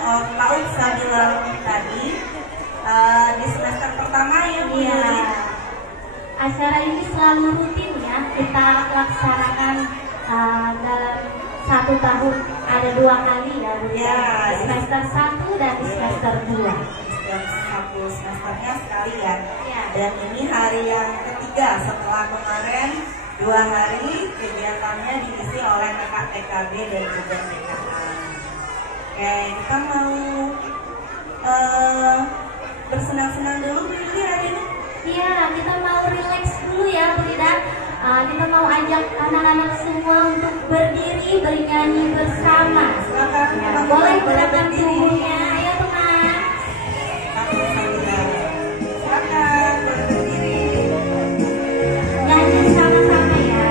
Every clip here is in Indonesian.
PAUD Sabila tadi di semester pertama ya Bu. Iya. Acara ini selalu rutin ya, kita laksanakan dalam 1 tahun ada 2 kali ya Bu. Ya, Di semester 1 dan di semester 2. Setiap satu semesternya sekali ya. Iya. Dan ini hari yang ketiga setelah kemarin 2 hari kegiatannya diisi oleh kakak TKB dan juga TKA. Oke, kita mau bersenang-senang dulu Bu Yuli hari ini. Iya, kita mau relax dulu ya Bu Lida. Kita mau ajak anak-anak semua untuk berdiri, bernyanyi bersama. Silakan. Ya, boleh gerakan tubuhnya, ayo teman. PAUD Sabila. Silakan berdiri. Nyanyi sama-sama ya.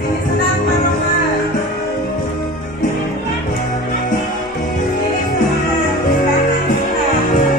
Sini senang Pak Roman. Sini senang, di kanan senang.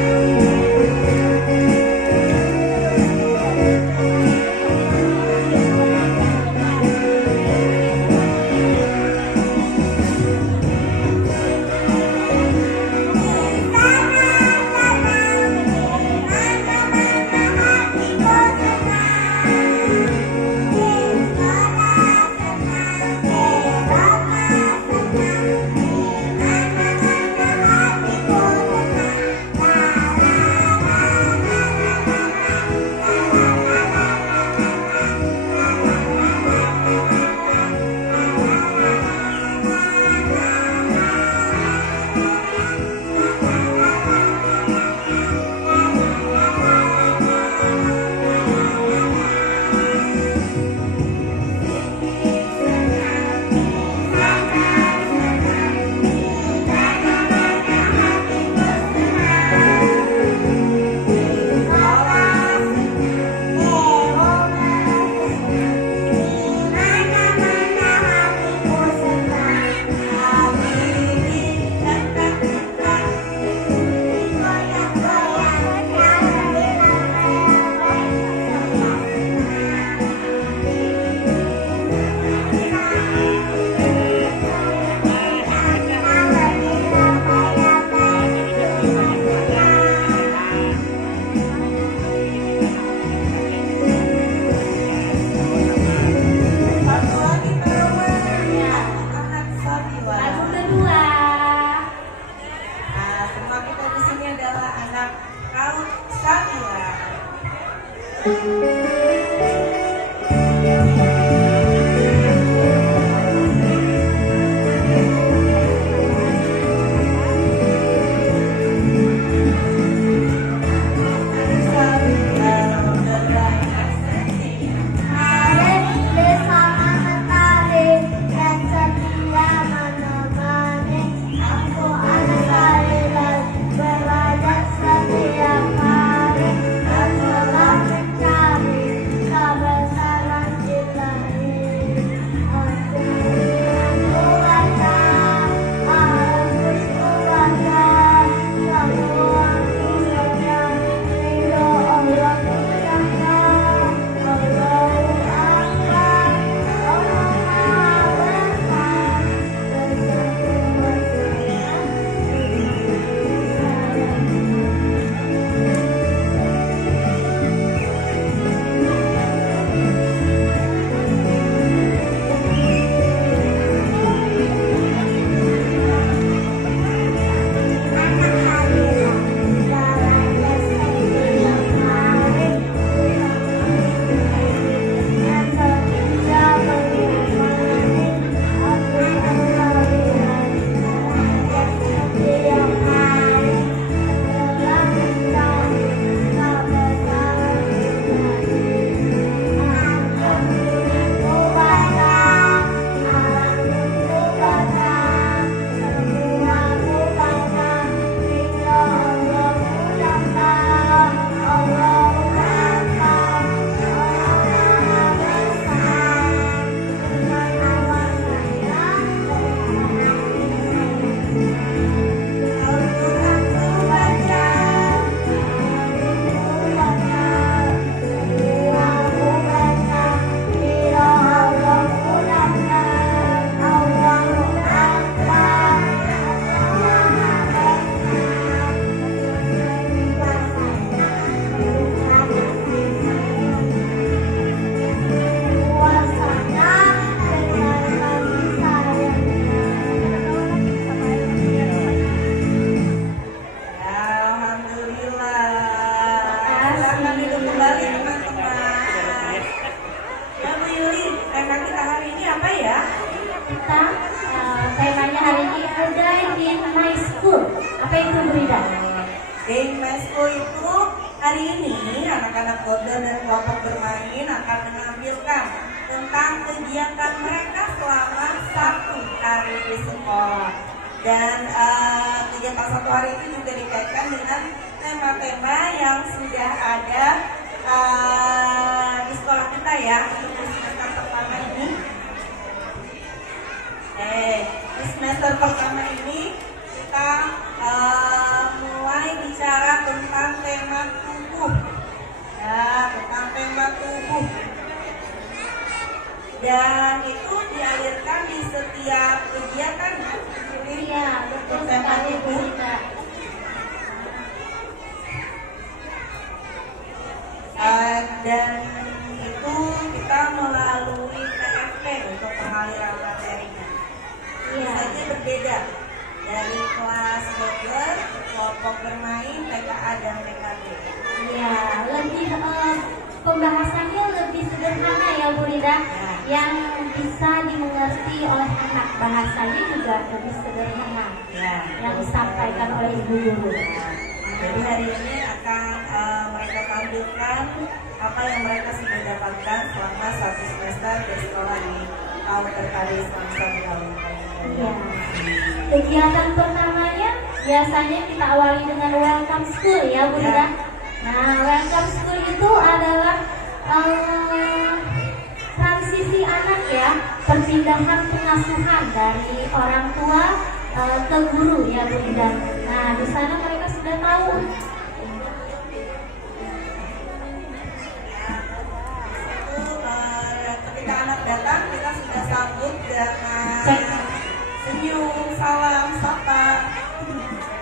Satu lagi Pak Roman. Ya. Anak Sabila. Lagu kedua. Nah, semua kita di sini adalah anak PAUD Sabila. Sabila berdaya. Bersama mentari dan setia menemani. Aku anak Sabila belajar setiap hari. Aku telah mencari Di Mesco itu hari ini anak-anak kode dan kelompok bermain akan menampilkan tentang kegiatan mereka selama 1 hari di sekolah. Dan kegiatan 1 hari itu juga dikaitkan dengan tema-tema yang sudah ada di sekolah kita ya untuk semester pertama ini. Di semester pertama ini kita mulai bicara tentang tema tubuh, ya, tentang tema tubuh. Dan itu dialirkan di setiap kegiatan. Iya, betul sekali Bu Rita. Dan itu kita melalui PFP untuk pengaliran materinya. Ini saja berbeda dari kelas belajar, kelompok bermain, TKA dan TKB. Iya, lebih pembahasannya lebih sederhana ya Bu Rita, yang bisa dimengerti oleh anak. Bahasanya juga lebih sederhana yang disampaikan oleh ibu guru. Jadi hari ini akan mereka tampilkan apa yang mereka sudah dapatkan selama 1 semester di sekolah di tahun terkali semester tahun. Iya. Kegiatan pertamanya biasanya kita awali dengan welcome school ya Bu Rita. Nah, welcome school itu adalah transisi anak ya, perpindahan pengasuhan dari orang tua ke guru ya Bu Rita. Nah, di sana mereka sudah tahu. Ketika anak datang kita sudah sambut dengan senyum, salam, sapa.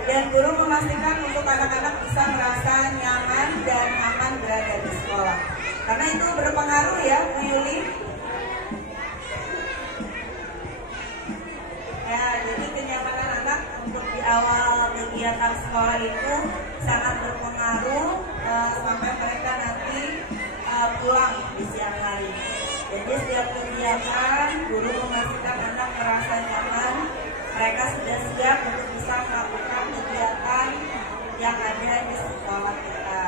Dan guru memastikan untuk anak-anak bisa merasa nyaman dan aman berada di sekolah. Karena itu berpengaruh ya Bu Yuli. Ya, jadi kenyamanan anak untuk di awal kegiatan sekolah itu sangat berpengaruh sampai mereka nanti pulang di siang hari. Jadi setiap kegiatan guru memastikan anak merasa nyaman, mereka sudah siap untuk bisa melakukan kegiatan yang ada di sekolah kita.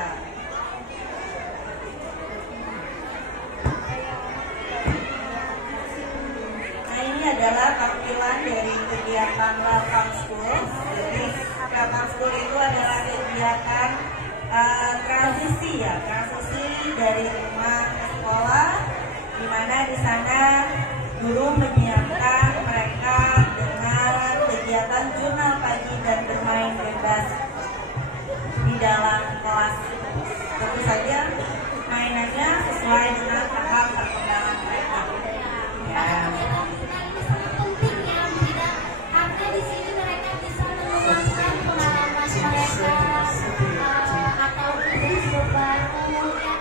Nah, ini adalah tampilan dari kegiatan Welcome School. Jadi Welcome School itu adalah kegiatan transisi dari rumah ke sekolah, di mana di sana guru menyiapkan mereka dengan kegiatan jurnal pagi dan bermain bebas di dalam kelas. Tentu saja mainannya sesuai dengan tahap perkembangan mereka. Ya. Karena di sini mereka bisa meluangkan pengalaman mereka atau ilmu baru ya.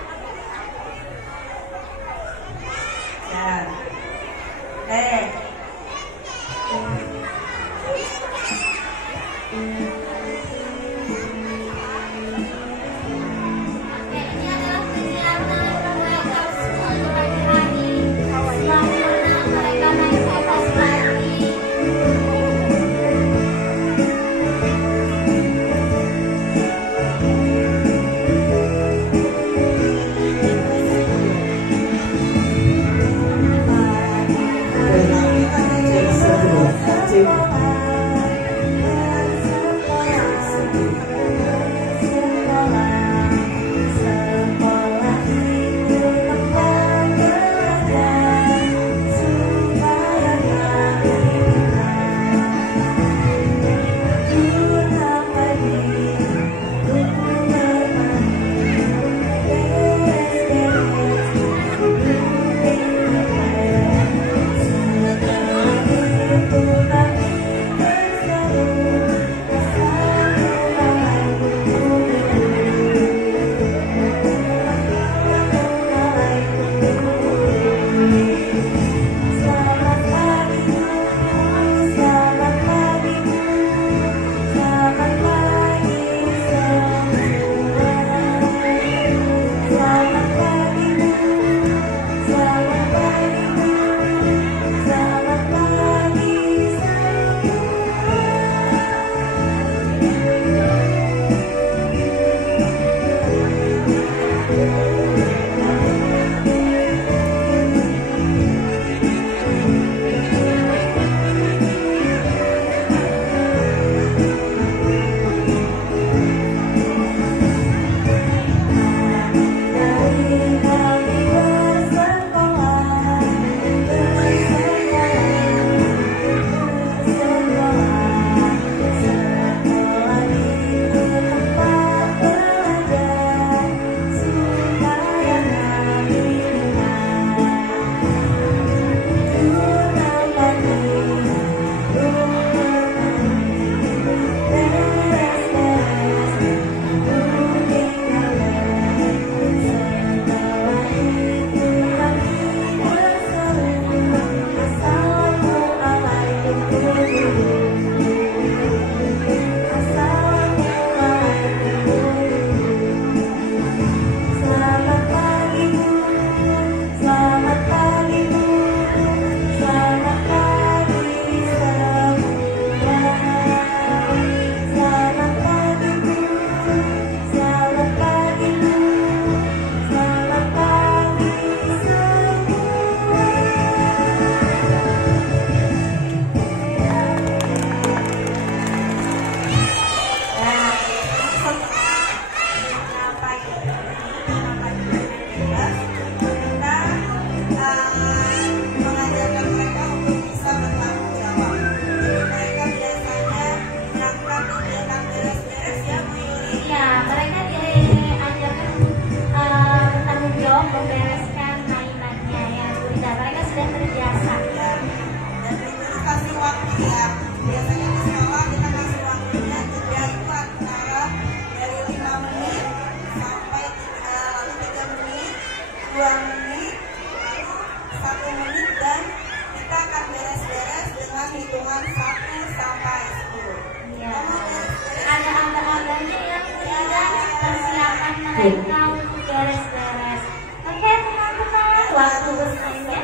mereka untuk beres-beres. Oke teman-teman, waktu bermainnya.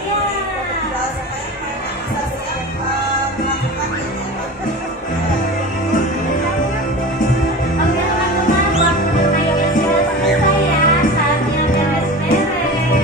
Ya. Oke teman-teman, waktu bermainnya sudah selesai ya. Saatnya beres-beres.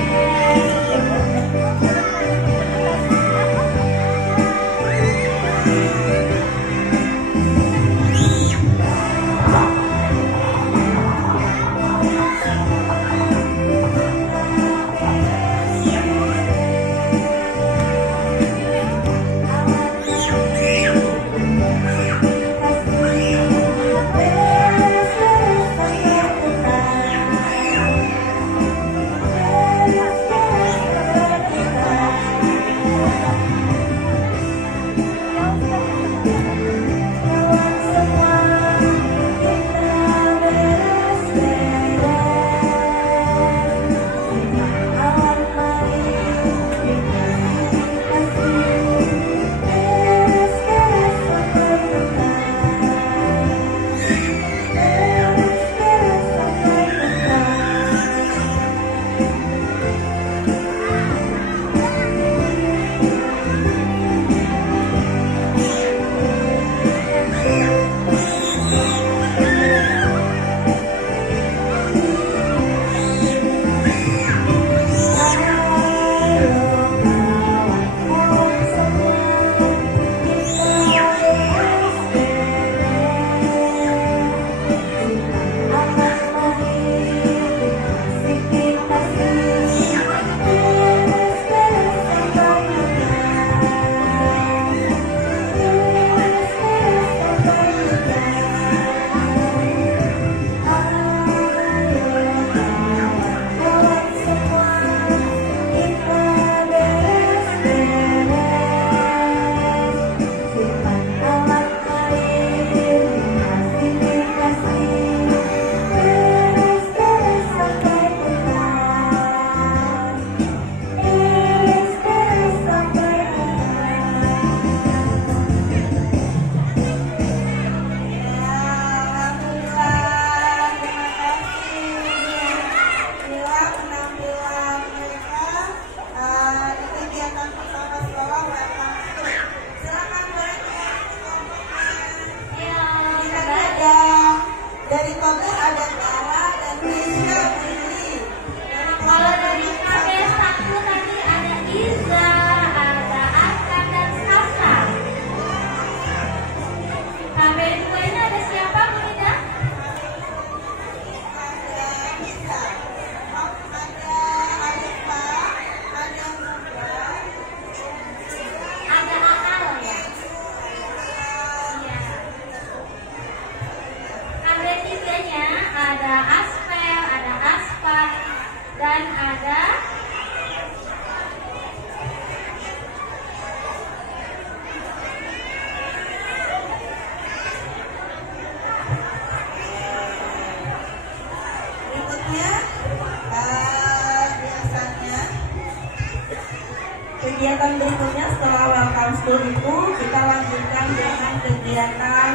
Kegiatan berikutnya setelah welcome school itu kita lanjutkan dengan kegiatan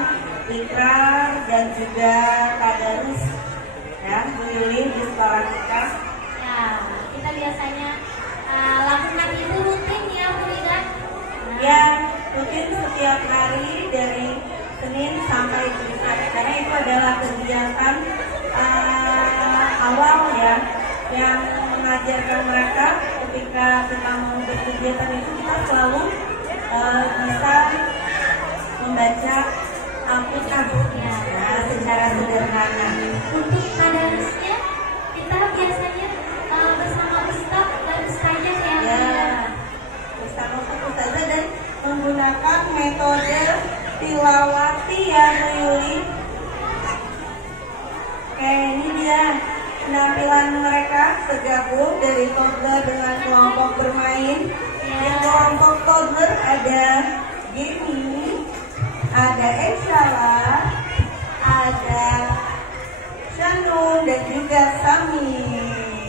ikrar dan juga tadarus ya, Bu Yuli di sekolah kita. Ya, kita biasanya lakukan itu rutin ya Bu Lida. Ya, rutin setiap hari dari Senin sampai Jumat karena itu adalah kegiatan awal ya yang mengajarkan mereka ketika kita mau berkegiatan itu kita selalu bisa membaca Al-Quran ya, secara sederhana. Untuk tadarusnya kita biasanya bersama Ustaz dan Ustazah ya. Bersama Ustazah dan menggunakan metode tilawati ya Bu Yuli. Oke, ini dia penampilan mereka tergabung dari toddler dengan kelompok bermain. Di kelompok toddler ada Gini, ada Eshala, ada Shanun dan juga Sami.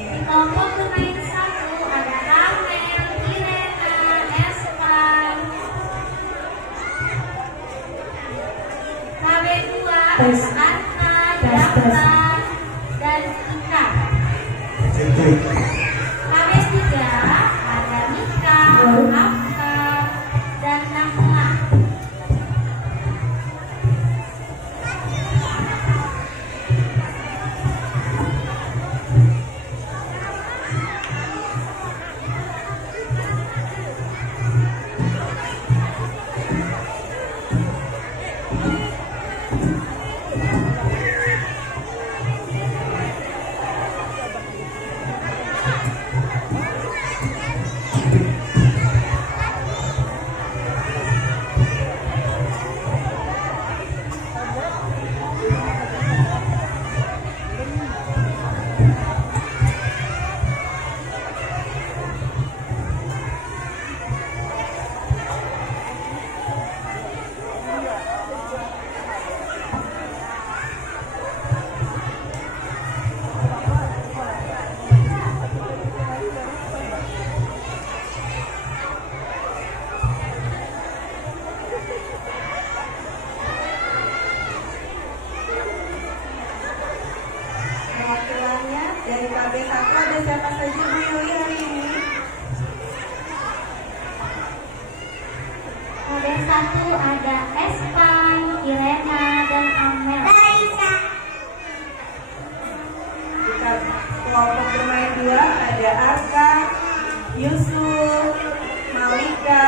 Di kelompok bermain satu ada Amel, Irena, Espan. KB2 ada Anna, Jafta, KB3 ada Mika, Afkar, dan Nahla. Perwakilannya dari KB1 ada siapa saja Bu Yuli hari ini? KB1 ada Espan, Irena, dan Amel. Kita kelompok bermain 2 ada Arka, Yusuf, Malika,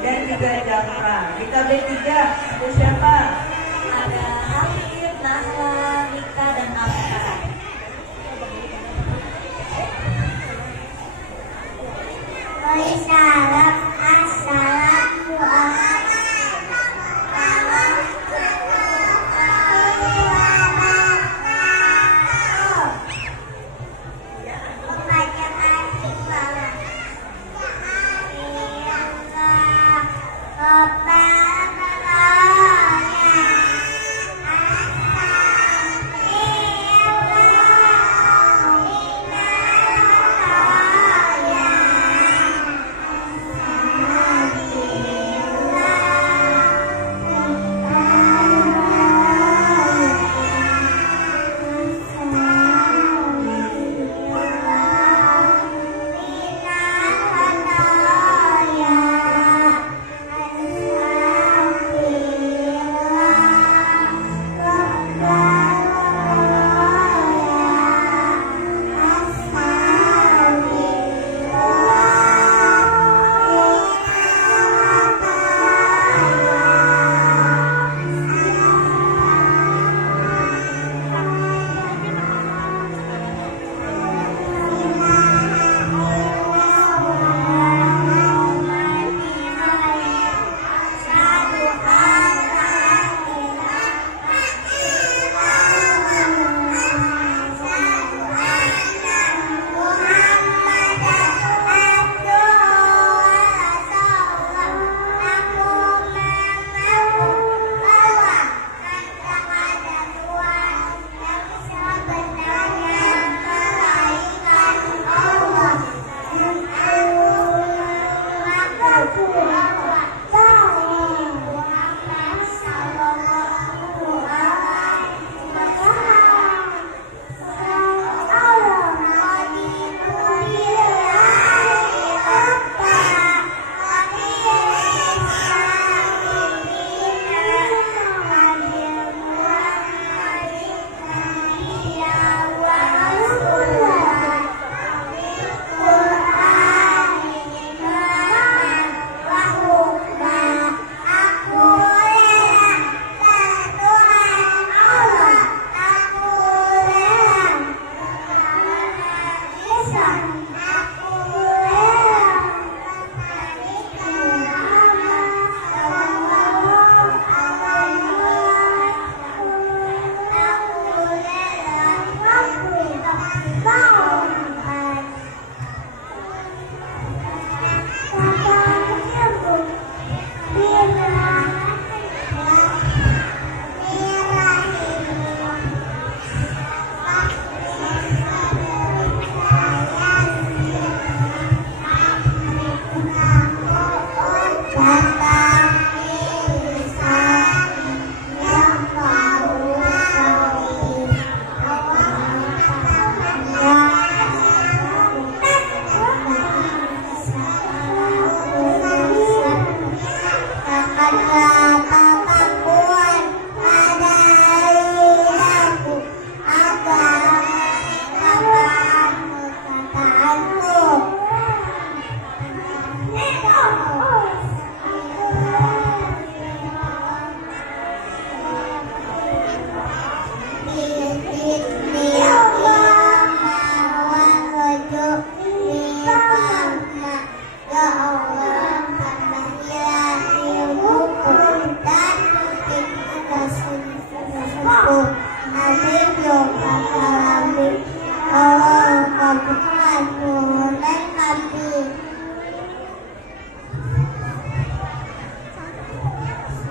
dan juga Jafra. Di KB3 ada siapa? Ada Alif, Nahla, Mika, dan Afkar. Waalaikumsalam. Assalamualaikum. Bapak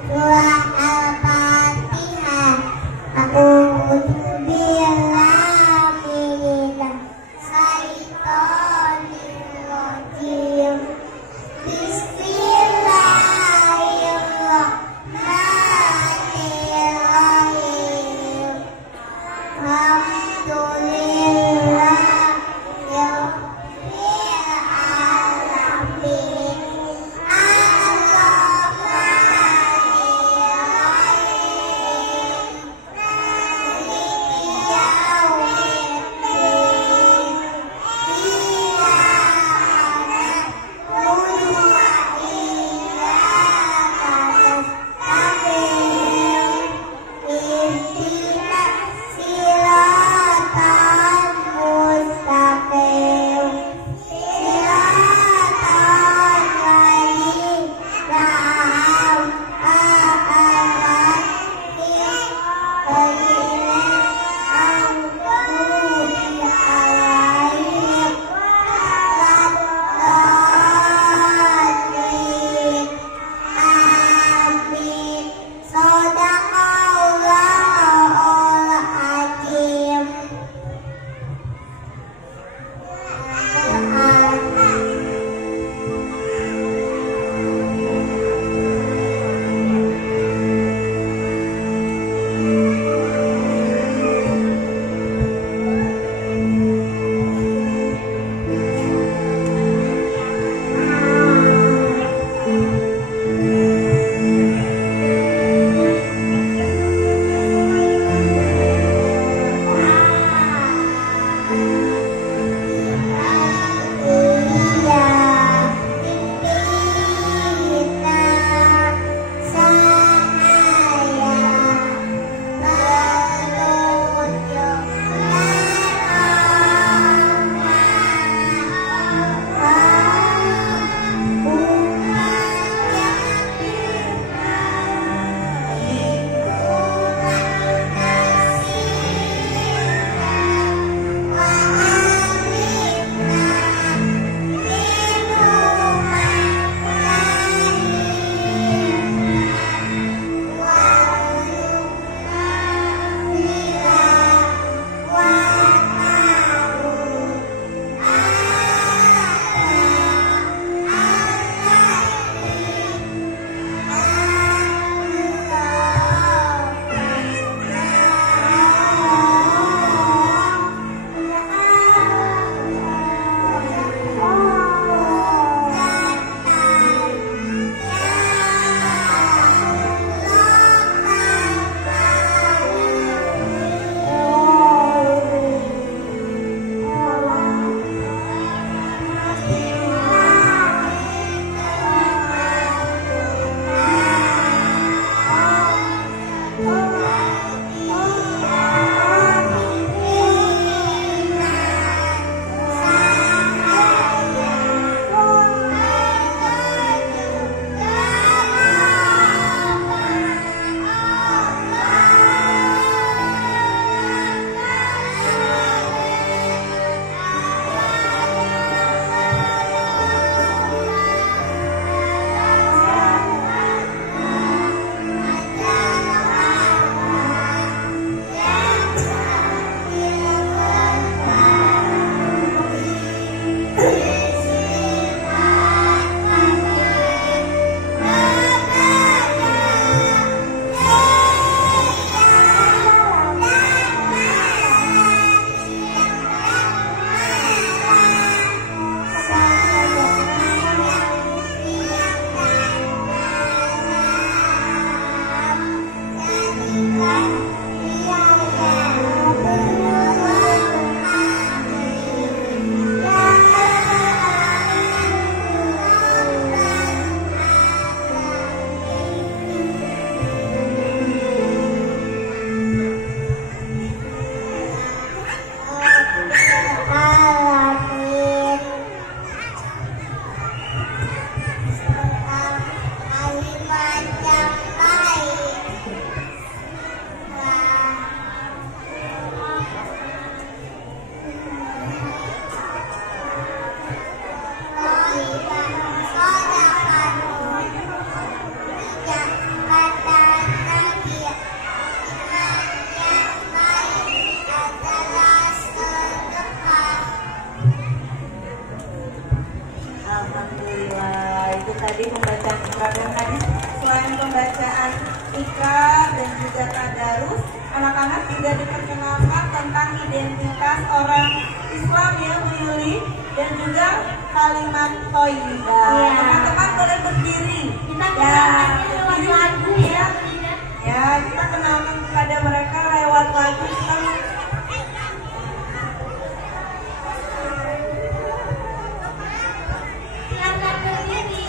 Surah Al-Fatihah. A'udzubillahi minasyaitonirrajim. Bismillahirrahmanirrahim. Alhamdulillah identitas orang Islam ya Bu Yuli, dan juga kalimat thayyibah. Iya. Teman-teman boleh berdiri. Kita Ya, kenalkannya lewat lagu ya, Bu Rida. ya, kita kenalkan kepada mereka lewat lagu. Kita Silakan berdiri.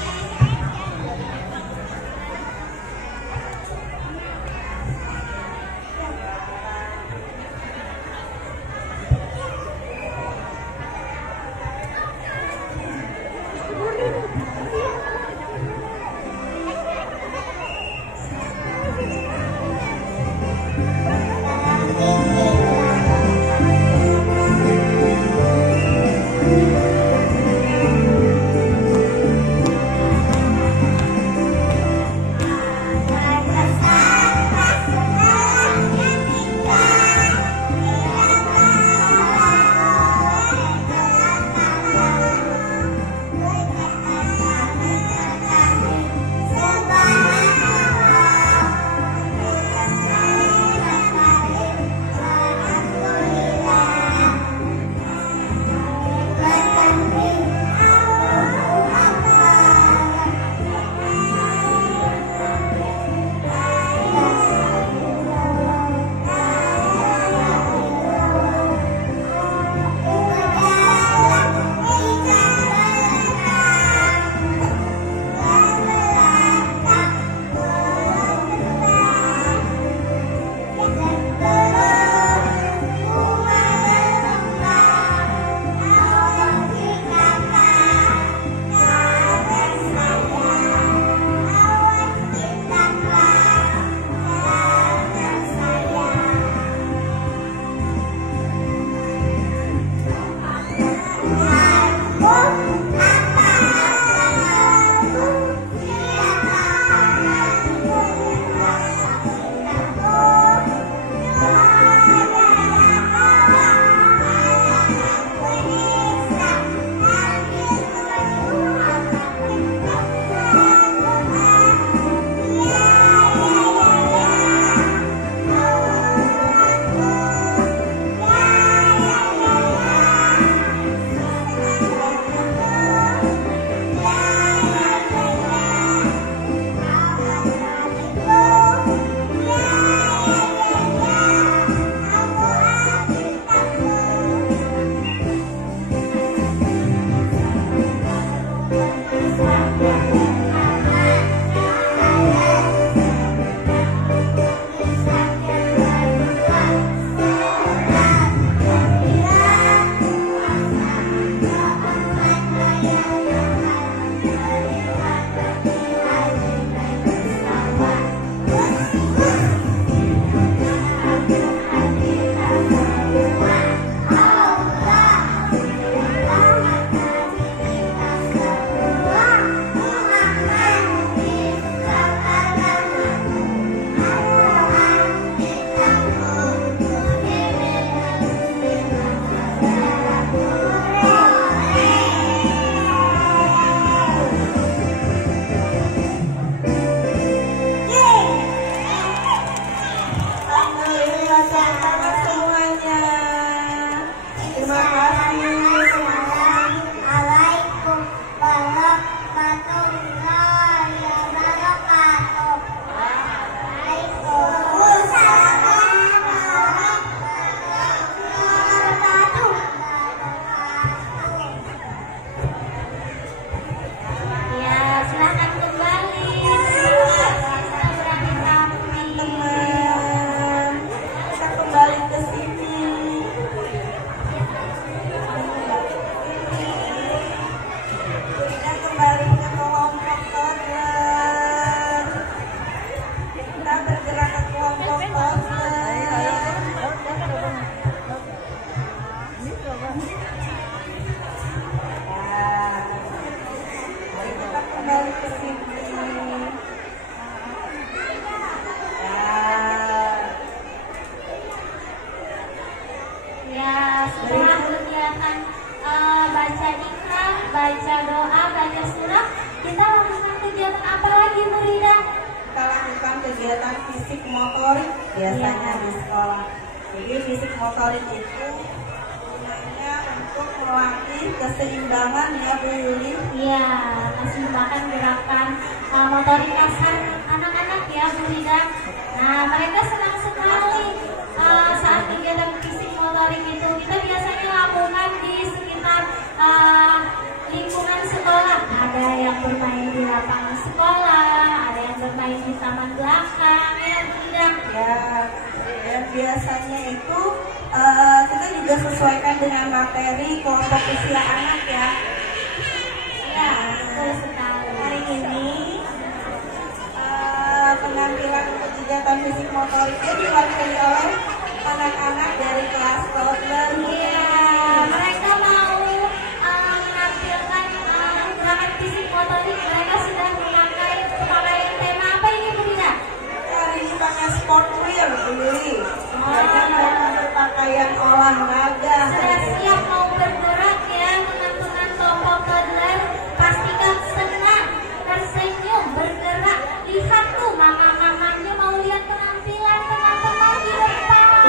baca doa, baca surah, kita lakukan kegiatan apa lagi Bu Rida? Kita lakukan kegiatan fisik motorik biasanya di sekolah. Jadi fisik motorik itu gunanya untuk melatih keseimbangan ya Bu Yuli. Iya, keseimbangan gerakan motorik kasar anak-anak ya Bu Rida. Nah, mereka senang sekali saat kegiatan fisik motorik itu. Kita biasanya lakukan di sekitar lingkungan sekolah. Ada yang bermain di lapangan sekolah, ada yang bermain di taman belakang ya Bu Rida. Ya, dan biasanya itu kita juga sesuaikan dengan materi kelompok usia anak ya. Ya, betul sekali. Hari ini penampilan untuk kegiatan fisik motoriknya diwakili oleh anak-anak dari kelas toddler. Iya, mereka mau menampilkan gerakan fisik motorik. Mereka sudah memakai pakaian tema apa ini Bu Rida? Hari ini pakai sportwear Bu Yuli. Mereka berpakaian olahraga. Sudah siap mau bergerak ya teman-teman kelompok toddler. Pastikan senang, tersenyum, bergerak. Lihat tuh mama-mamanya mau lihat penampilan teman-teman di depan.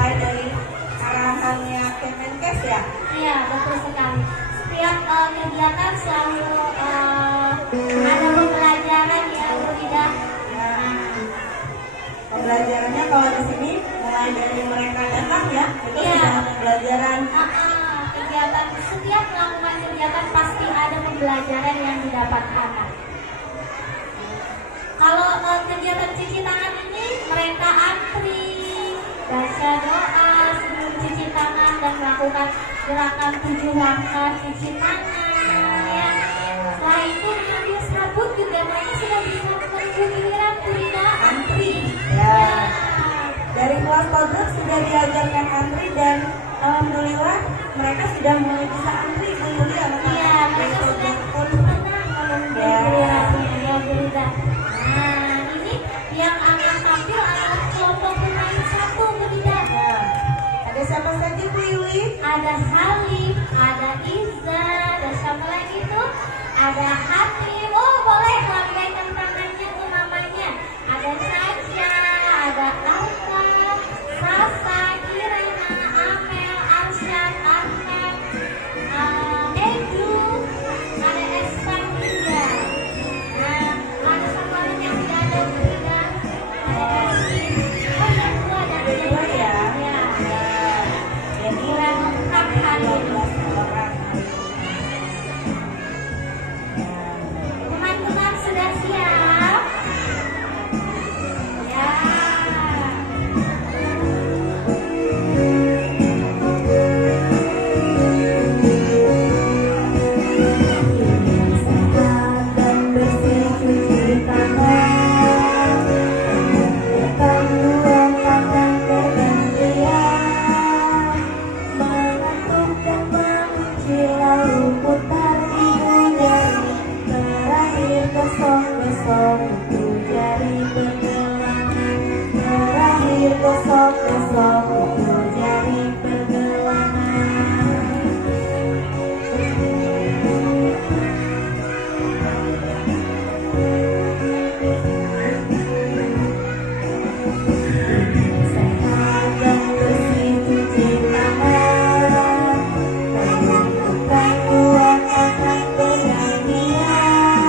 sesuai dari arahannya Kemenkes ya? Iya, betul sekali. Setiap kegiatan selalu ada pembelajaran ya, Bu Ida. Ya. Pembelajarannya kalau di sini mulai dari mereka datang ya, itu Iya. sudah ada pembelajaran. Kegiatan setiap melakukan kegiatan pasti ada pembelajaran yang didapatkan. Kalau kegiatan cuci tangan ini mereka antri, baca doa sebelum cuci tangan dan melakukan gerakan 7 langkah cuci tangan. Ya. Setelah itu mengambil sabun juga mereka sudah bisa menunggu giliran Purida antri. Ya. Dari kelas toddler sudah diajarkan antri dan alhamdulillah mereka sudah mulai bisa antri Bu Yuli anak-anak. Iya, mereka sudah pun. tenang menunggu Ya. gilirannya ya Purida. Nah, ini yang akan tampil adalah kelompok pemain 1 Purida. Ya. Ada siapa saja Bu Yuli? Ada Halim, ada Iza, ada siapa lagi tuh? Ada Hatim. Oh, boleh lambaikan tangannya tuh namanya. Ada Saja, ada Alfa, Sasa, Kirana, Amel, Arsyad, Arnab, Edu, ada Espan juga. Nah, ada satu orang yang tidak ada juga. Ada Erwin. Oh, yang dua ada Dua ya. Ya. Jadi Kurang lengkap hari ini. 12 orang. Teman-teman sudah siap? Ya. Dan bersih cuci tangan, mengumpulkan dua tangan bergantian, mengetuk dan mengunci lalu putar ibu jari, terakhir gosok-gosok ibu jari pergelangan, terakhir gosok-gosok ibu jari pergelangan. Sehat dan bersih cuci tangan, mengumpulkan dua tangan bergantian,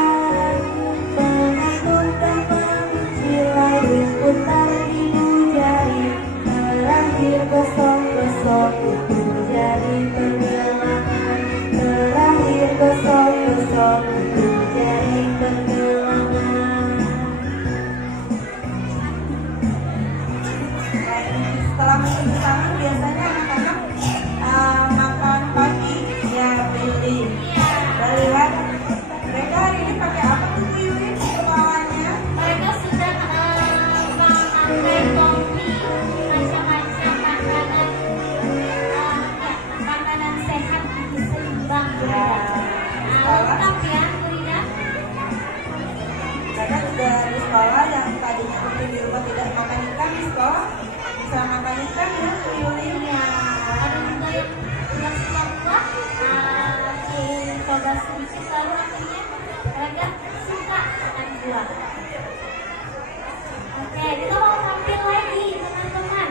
mengetuk dan mengunci lalu putar ibu jari, terakhir gosok-gosok ibu jari pergelangan, terakhir gosok-gosok ibu jari pergelangan. Setelah mencuci tangan biasanya anak-anak makan pagi ya Bu Yuli. Kita lihat mereka hari ini pakai apa tuh Bu Yuli kepalanya? Mereka sudah memakai topi, macam-macam makanan, makanan sehat gizi seimbang. Ya. Lengkap ya, Purida. Mereka juga di sekolah yang tadinya mungkin di rumah tidak makan ikan di sekolah bisa makan ikan ya Bu Yuli. Ya, ada juga yang tidak suka buah, coba sedikit lalu akhirnya mereka suka makan buah. Oke, kita mau tampil lagi teman-teman.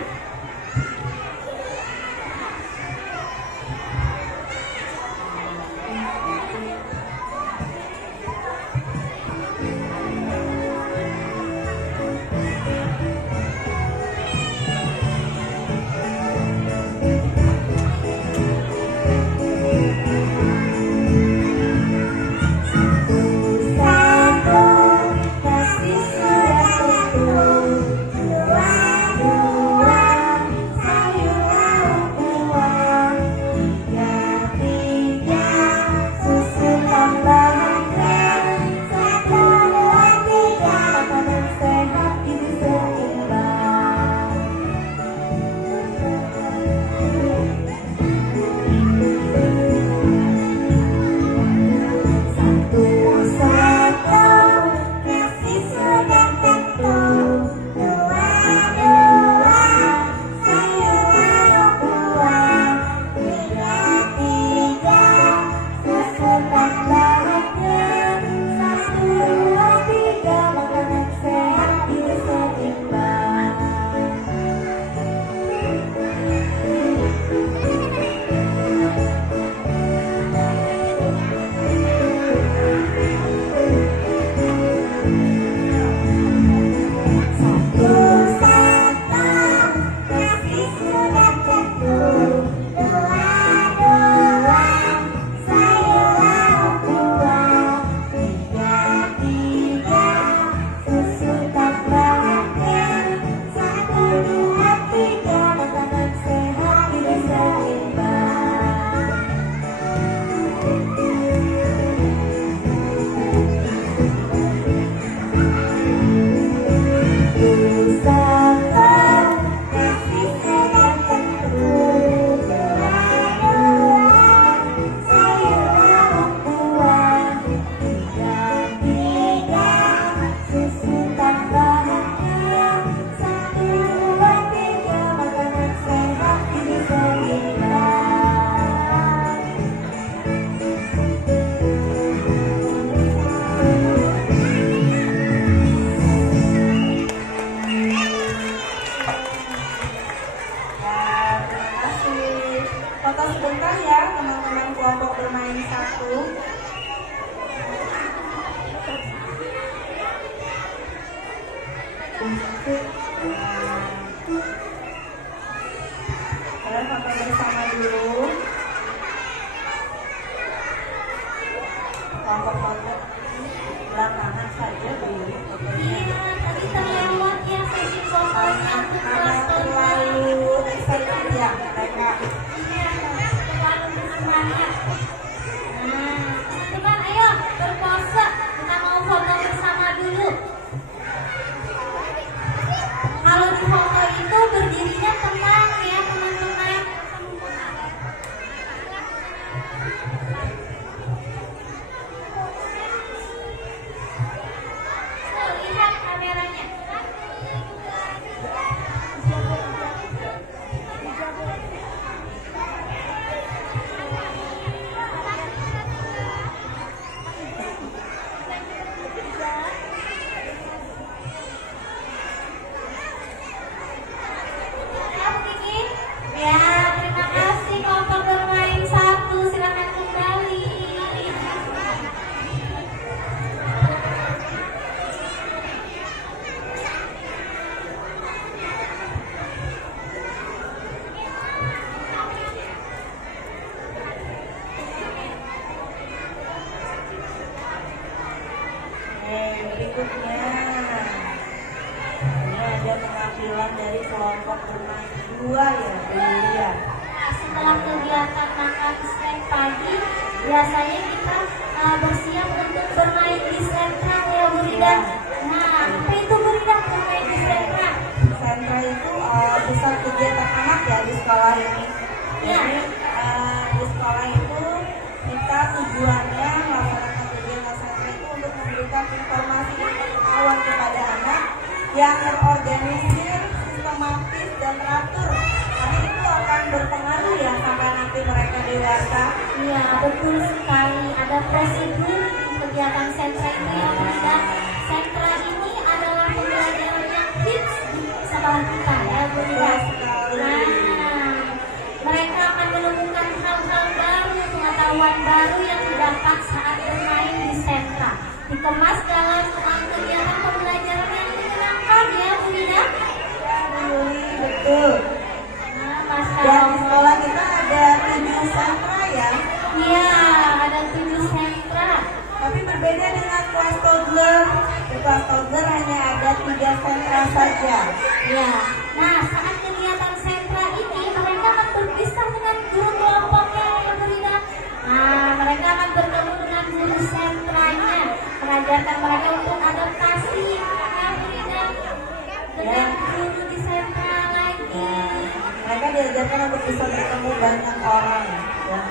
Kalian foto bersama dulu. Foto-foto belakangan saja dulu. Iya, tadi terlewat ya sesi fotonya untuk Karena kelas terlalu excited ya mereka. Iya, terlalu bersemangat. Nah, teman-teman ayo berpose. Kita mau foto bersama dulu. Kalau di foto itu berdirinya tenang ya teman-teman. Tuh, lihat kameranya. Ya, terima kasih kelompok bermain 1, silakan kembali. Berikutnya ini ada penampilan dari kelompok bermain 2 ya, ya. Nah, setelah kegiatan makan snack pagi, biasanya kita bersiap untuk bermain di sentra ya Bu Rida. Nah, apa itu Bu Rida bermain di sentra? Sentra itu pusat kegiatan anak ya di sekolah ini. Ya. Jadi di sekolah itu kita tujuannya melaksanakan kegiatan sentra itu untuk memberikan informasi pengetahuan kepada anak yang terorganisir, sistematis dan teratur. Karena itu akan berpengaruh ya sampai nanti mereka dewasa. Iya, betul sekali. Ada prosedur di kegiatan sentra itu ya Bu Rida. Sentra ini adalah pembelajaran yang hits di sekolah kita ya Bu Rida. Betul sekali. Nah, mereka akan menemukan hal-hal baru, pengetahuan baru yang didapat saat bermain di sentra. Dikemas dalam kegiatan pembelajaran yang menyenangkan ya Bu Rida. Betul. Nah, Masya Dan di Allah. sekolah kita ada 7 sentra ya. Iya, ada 7 sentra. Tapi berbeda dengan kelas toddler. Di kelas toddler hanya ada 3 sentra saja. Ya, nah saat kegiatan sentra ini mereka akan berpisah dengan guru kelompoknya ya Bu Rida. Nah, mereka akan bertemu dengan guru sentranya, mengajarkan mereka untuk adaptasi ya Bu Rida dengan guru di sentra lagi. Mereka diajarkan untuk bisa bertemu banyak orang. Dan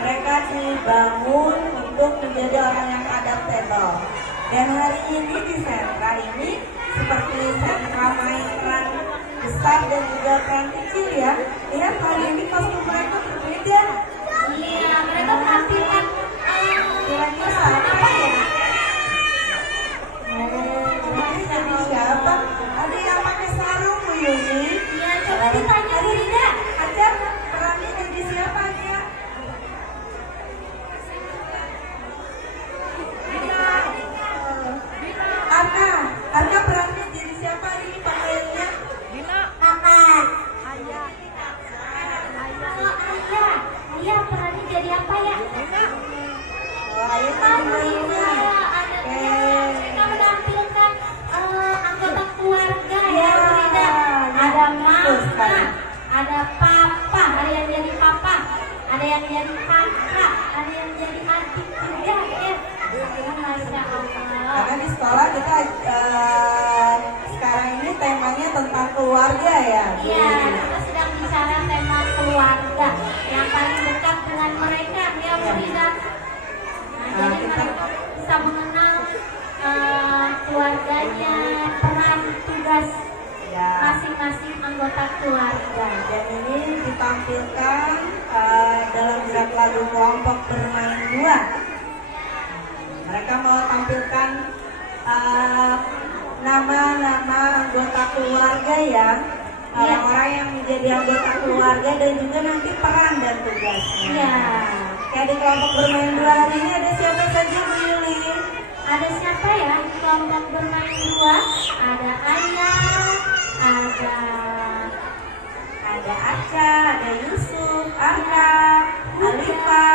mereka dibangun untuk menjadi orang yang adaptable. Dan hari ini di sentra ini seperti sentra main peran besar dan juga peran kecil ya. Lihat hari ini kostum mereka berbeda. Iya, mereka menampilkan Kira-kira apa apa ya? ya? Ini jadi siapa? Ada yang pakai sarung Bu Yuni. Iya, coba ditanya Bu Rida. Aja perannya jadi siapa aja? Arka perannya jadi siapa ini pakaiannya? Kakak. Kalau Ayah perannya jadi apa ya? Oh, ayo Tahu juga ada mereka menampilkan anggota keluarga ya Bu Rida. Ada mama, ada papa, ada yang jadi papa, ada yang jadi kakak, ada yang jadi adik juga ya. Masya Allah. Karena di sekolah kita sekarang ini temanya tentang keluarga ya. Iya, kita sedang bicara tema keluarga yang paling dekat dengan mereka ya Bu Rida. Nah, jadi mereka bisa mengenal keluarganya, peran tugas Ya. masing-masing anggota keluarga. Dan ini ditampilkan dalam gerak lagu kelompok bermain 2. Mereka mau tampilkan nama-nama anggota keluarga ya, orang-orang yang menjadi anggota keluarga dan juga nanti peran dan tugasnya. Iya. Kayak di kelompok bermain 2 hari ini ada siapa saja Bu Yuli? Ada siapa ya kelompok bermain dua? Ada ayah, ada Aca, ada Yusuf, Arka, Alifa,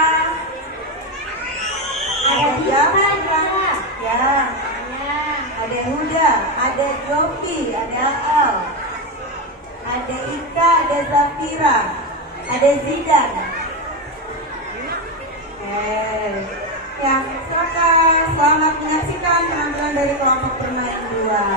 ada Dita juga. ya, ada Huda, ada Jovi, ada Al, ada Ika, ada Zafira, ada Zidan. Ya, silakan selamat menyaksikan penampilan dari kelompok bermain dua.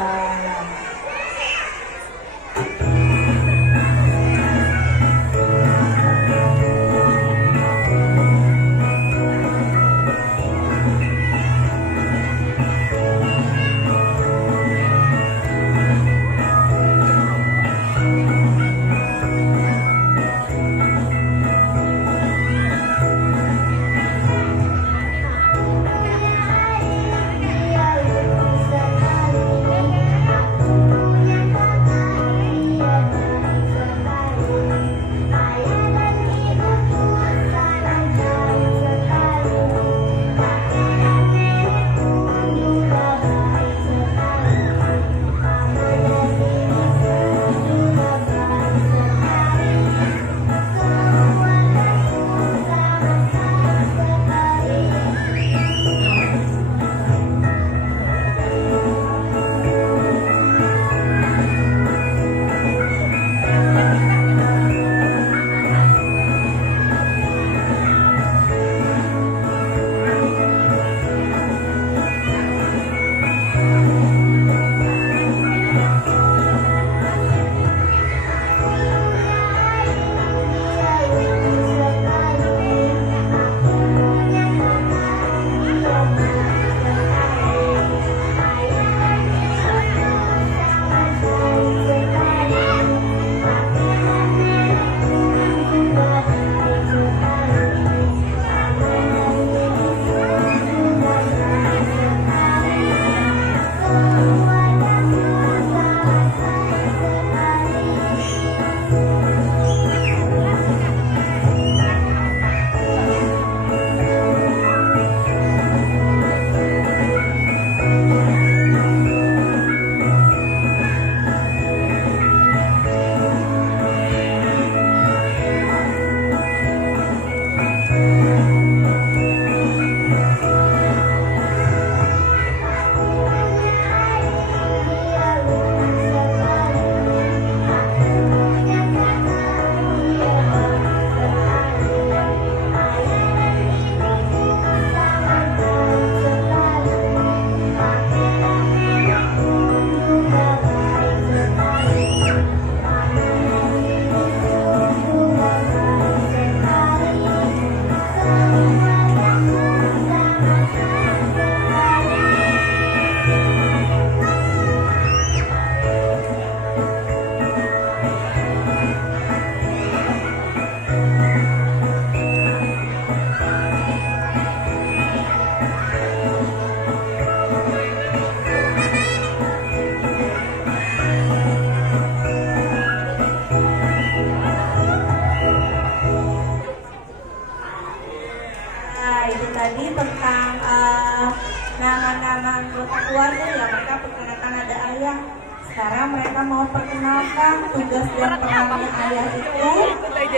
Tadi tentang nama-nama anggota keluarga ya, mereka perkenalkan ada ayah. Sekarang mereka mau perkenalkan tugas dan perannya ayah itu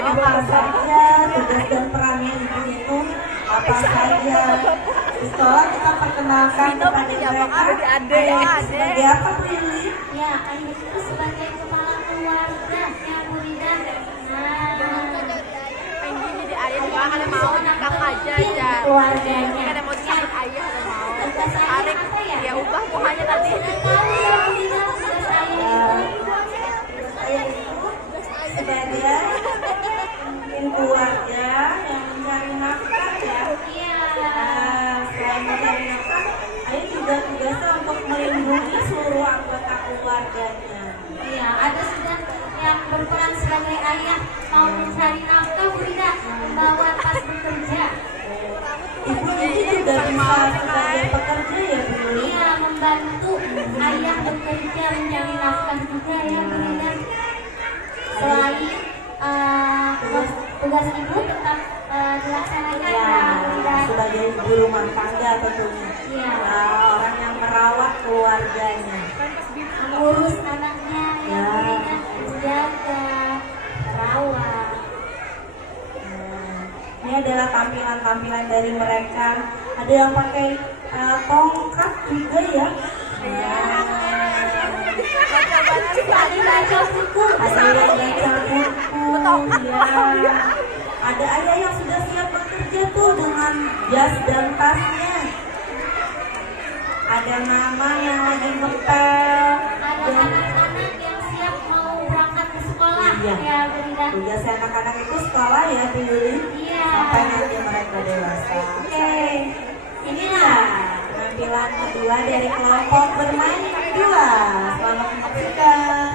apa saja, tugas dan perannya ibu itu apa saja. Di sekolah kita perkenalkan kepada mereka sebagai apa Bu Yuli? Ya, ayah itu sebagai kepala keluarga ya Bu Rida. Ada mau kakak aja Keluarganya. ada mau disebut ayah ada mau Tugas ayah Arik apa ya? ya ubah mukanya tadi Tahu ya Bu Rida tugas ayah itu. Saya itu sebagai pemimpin keluarga yang mencari nafkah ya. Iya. Selain mencari nafkah, ayah juga tugasnya untuk melindungi seluruh anggota keluarganya. Iya, ada sudah yang berperan sebagai ayah mau mencari nafkah Bu Rida, membawa tas bekerja. Ibu ini juga bisa sebagai pekerja ya Bu Yuli. Iya, membantu ayah bekerja mencari nafkah juga ya Bu Rida. Selain tugas ibu tetap dilaksanakan Ya, ya Bu Rida. sebagai ibu rumah tangga tentunya. Iya. Nah, keluarganya. Mengurus anaknya yang berikan menjaga, merawat. Ini adalah tampilan-tampilan dari mereka. Ada yang pakai tongkat juga ya. Ada baca buku, Ada yang baca buku. Ya. Ada ayah yang sudah siap bekerja tuh dengan jas dan tasnya. Ada mama yang lagi ngepel. ada anak-anak yang siap mau berangkat ke sekolah. Iya. Ya, Berida. Tugas anak-anak itu sekolah ya, Bu Yuli. Iya. Sampai nanti mereka dewasa. Oke, inilah penampilan kedua dari kelompok bermain kedua. Selamat menyaksikan.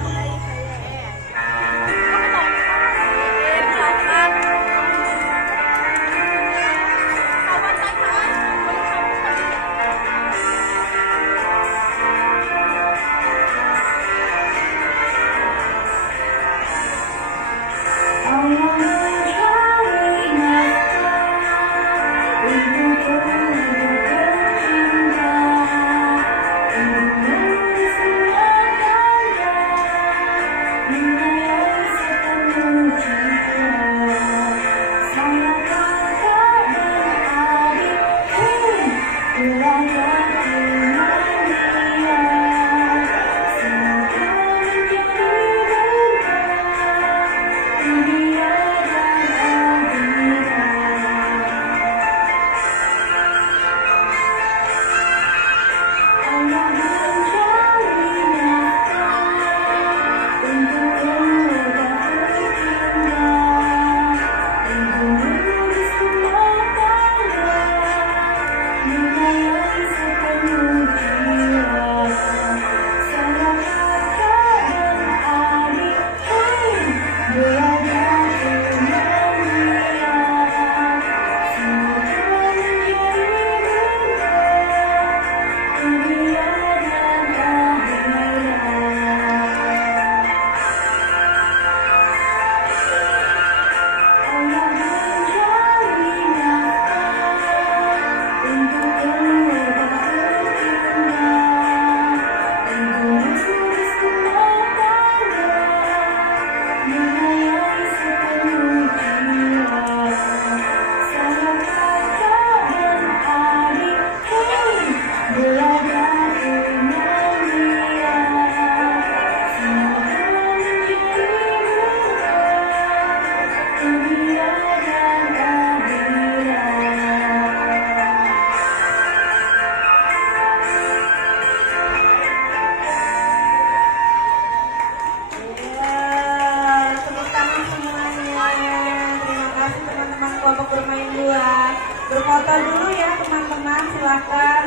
Kelompok bermain dua. Berfoto dulu ya teman-teman, silakan.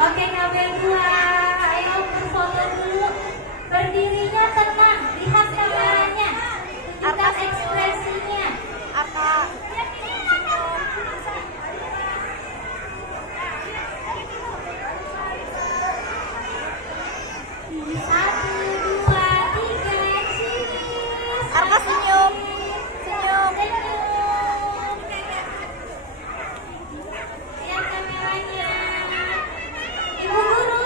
Oke, kalian dua, ayo berfoto dulu. Berdirinya tenang, lihat kameranya, tunjukkan ekspresinya. Satu, dua, tiga, cheese. Arka senyum. Senyum. Senyum. Lihat kameranya. Ibu guru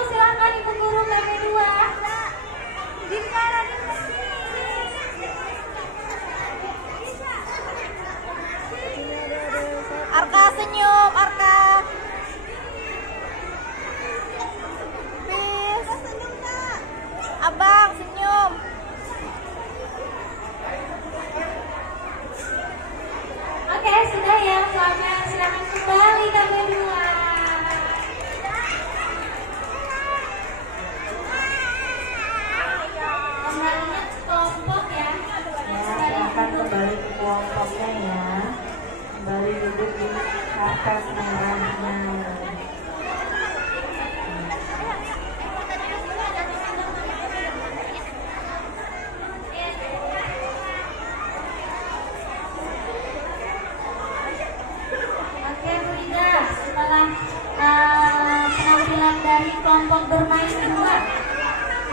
kelompok bermain 2.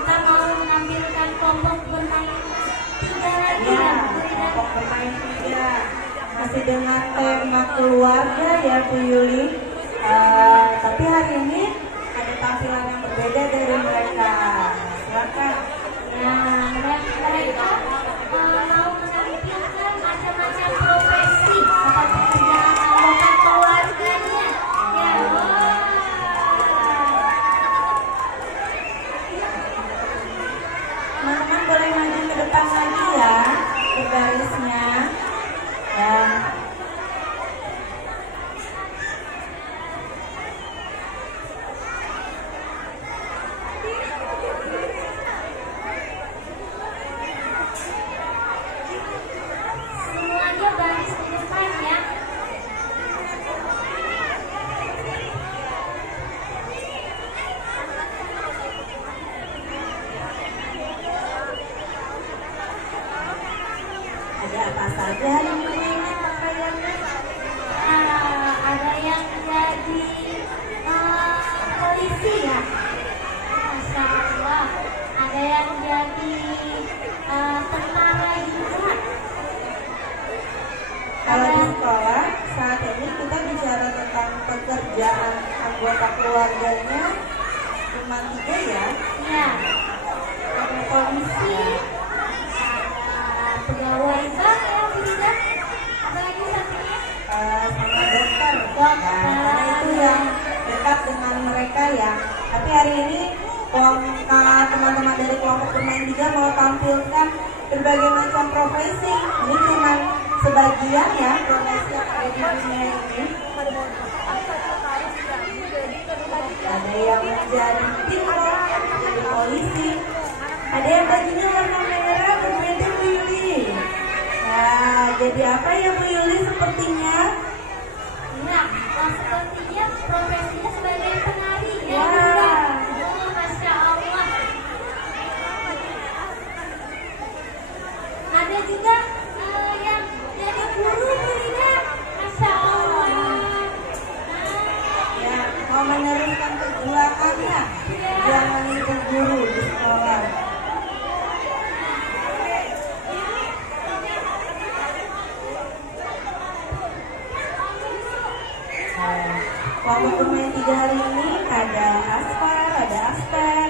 Kita mau menampilkan kelompok bermain 3 lagi ya, Bu Rida. Kelompok bermain 3 masih dengan tema keluarga ya Bu Yuli. Tapi hari ini ada tampilan yang berbeda dari mereka. Silakan. Ya, mereka mau menampilkan macam-macam profesi atau pekerjaan anggota keluarganya. Ya, Teman-teman boleh maju ke depan lagi ya, ke garisnya. Ya. semuanya baris di depan ya. Ada apa saja hari ini pakaiannya? Ada yang jadi polisi ya, Masya Allah. Ada yang jadi tentara juga. Kalau di sekolah saat ini kita bicara tentang pekerjaan anggota keluarganya cuma 3 ya. Ya, ada polisi, ada pegawai bank ya, Bu Rida. Apa lagi satunya? Sama dokter. Dokter. Nah, karena itu yang dekat dengan mereka ya. Tapi hari ini teman-teman dari kelompok bermain juga mau tampilkan berbagai macam profesi. Ini cuma sebagian ya profesi yang ada di dunia ini. Ada yang menjadi pilot, jadi polisi. Ada yang bajunya warna merah berbeda Bu Yuli. Nah, jadi apa ya Bu Yuli sepertinya? Nah, sepertinya profesinya sebagai penari ya. Wah. Oh, Masya Allah. Ada juga yang jadi guru, Bu Rida. Masya Allah. Ya, mau meneruskan perjuangannya jangan itu guru di sekolah. Kelompok bermain 3 hari ini ada Aspar, ada Aster,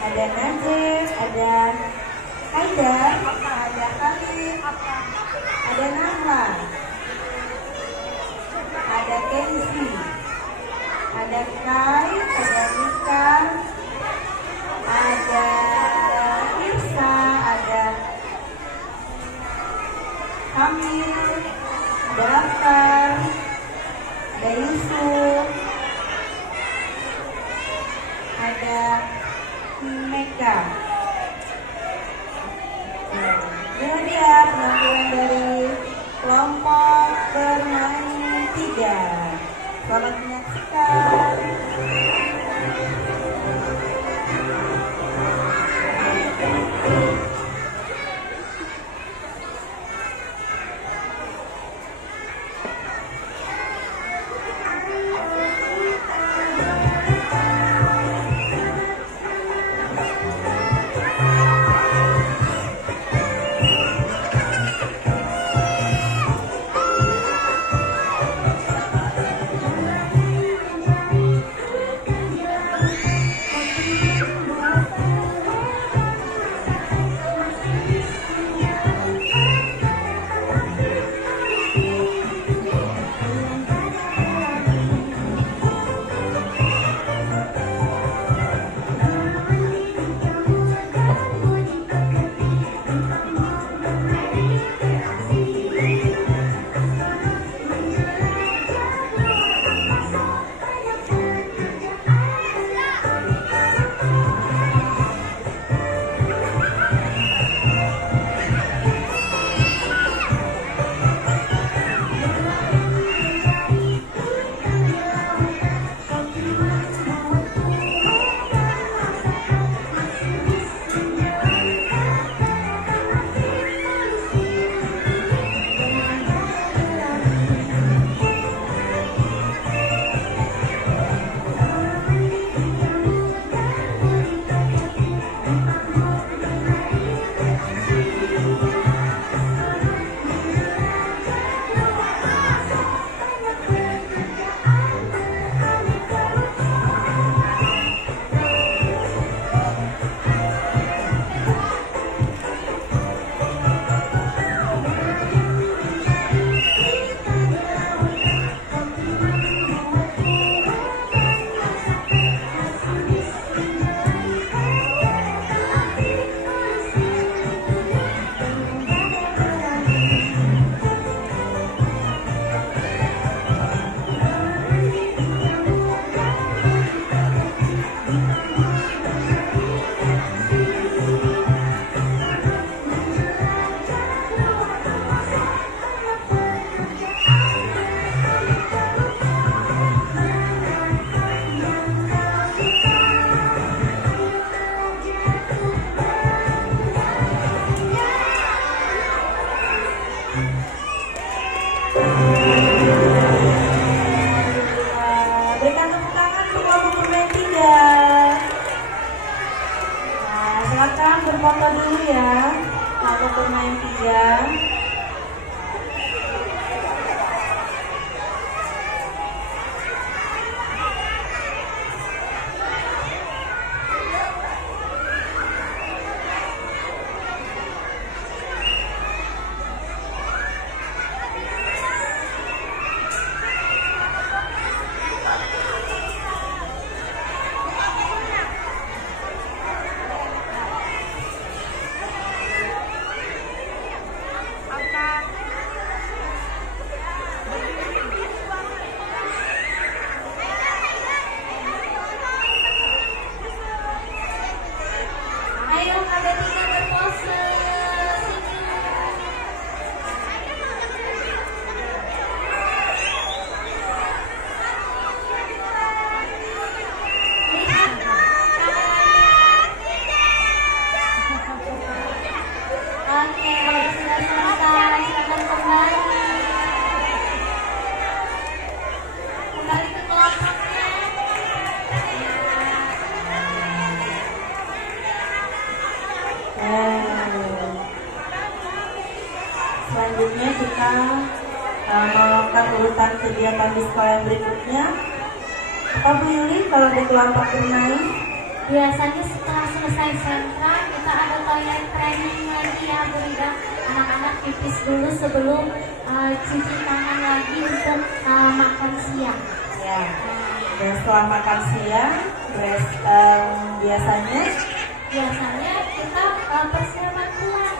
ada Najib, ada Haidar, ada Khalid, ada Nahla, ada Kenzi, ada Kai, ada Mika, ada Irsa, ada Kamil, ada Aftar, ada Yusuf, ada Meka. Ini dia penampilan dari kelompok bermain 3. Selamat menyaksikan. foto dulu ya. Kelompok bermain 3. Ayo KB3 berpose. Lihat Oke, sudah selesai. Silakan kembali. Kembali ke kelompoknya. Selanjutnya kita melakukan urutan kegiatan di sekolah yang berikutnya. Apa Bu Yuli kalau di kelompok bermain? Biasanya setelah selesai sentra kita ada toilet training lagi ya Bu Rida. Anak-anak pipis dulu sebelum cuci tangan lagi untuk makan siang. Ya. Dan setelah makan siang, biasanya kita persiapan pulang.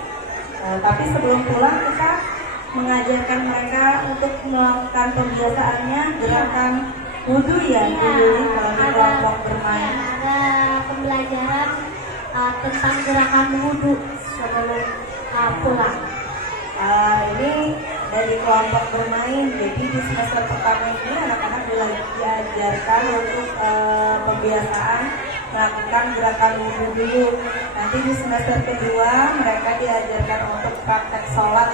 tapi sebelum pulang kita mengajarkan mereka untuk melakukan pembiasaannya gerakan wudhu ya Bu Yuli kalau di kelompok bermain. Ada pembelajaran tentang gerakan wudhu sebelum pulang. Ini dari kelompok bermain, jadi di semester pertama ini anak-anak diajarkan untuk pembiasaan melakukan gerakan wudhu dulu. Nanti di semester kedua mereka diajarkan untuk praktek sholat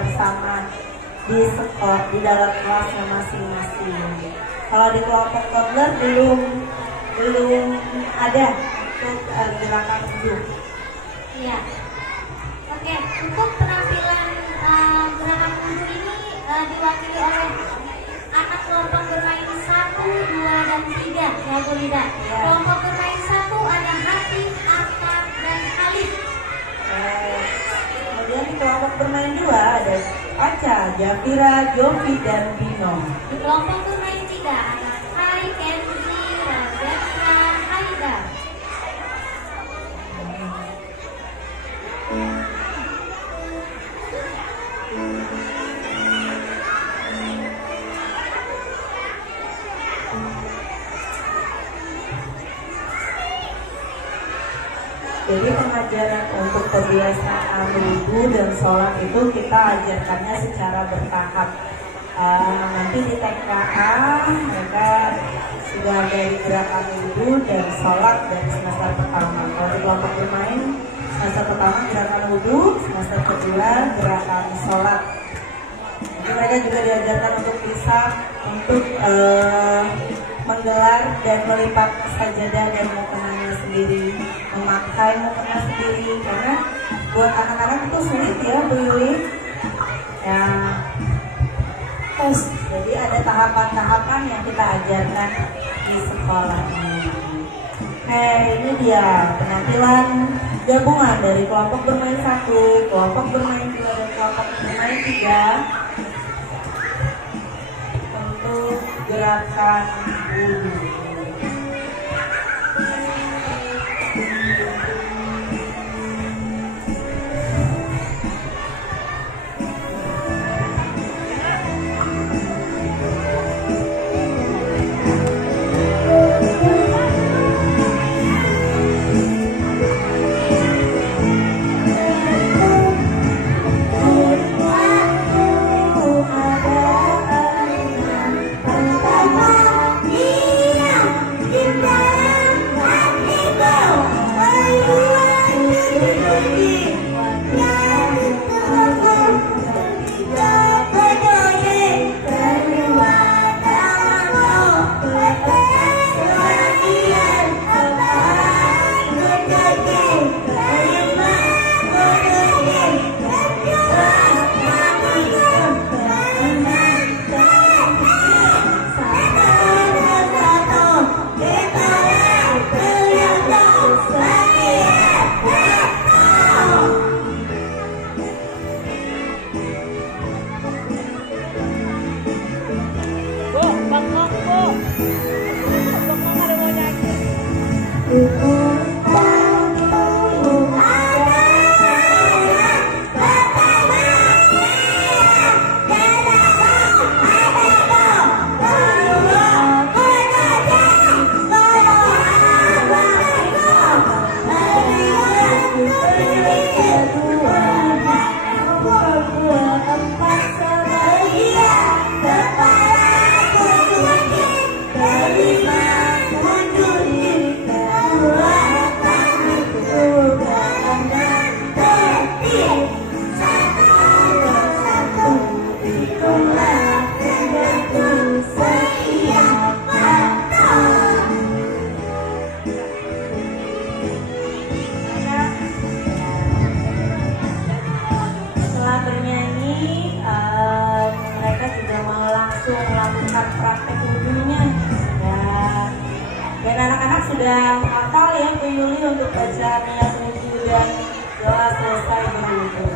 bersama di sekolah di dalam kelasnya masing-masing. Kalau di kelompok toddler belum ada untuk gerakan wudhu. Iya. Oke, untuk penampilan gerakan wudhu ini diwakili oleh anak kelompok bermain 1, 2, dan 3 ya Bu Rida. Ya. Kelompok bermain 1 ada Hati, Arta, dan Alif. Kemudian di kelompok bermain 2 ada Aca, Jafira, Jovi, dan Bino. Di kelompok bermain 3 ada Hai, Kenzi, Razetra, Haida. Jadi pengajaran untuk kebiasaan wudhu dan sholat itu kita ajarkannya secara bertahap. Nanti di TKA mereka sudah dari gerakan wudhu dan sholat dari semester pertama. Kalau di kelompok bermain semester pertama gerakan wudhu, semester kedua gerakan sholat. Jadi mereka juga diajarkan untuk bisa untuk menggelar dan melipat sajadah dan mukenanya sendiri, memakai mukena sendiri, karena buat anak-anak itu sulit ya Bu Yuli. Ya, jadi ada tahapan-tahapan yang kita ajarkan di sekolah ini. Oke, ini dia penampilan gabungan dari kelompok bermain 1, kelompok bermain 2, dan kelompok bermain 3 untuk gerakan wudhu. Pertama di sudah hafal ya Bu Yuli untuk bacaan yang wudhu dan doa selesai berwudhu.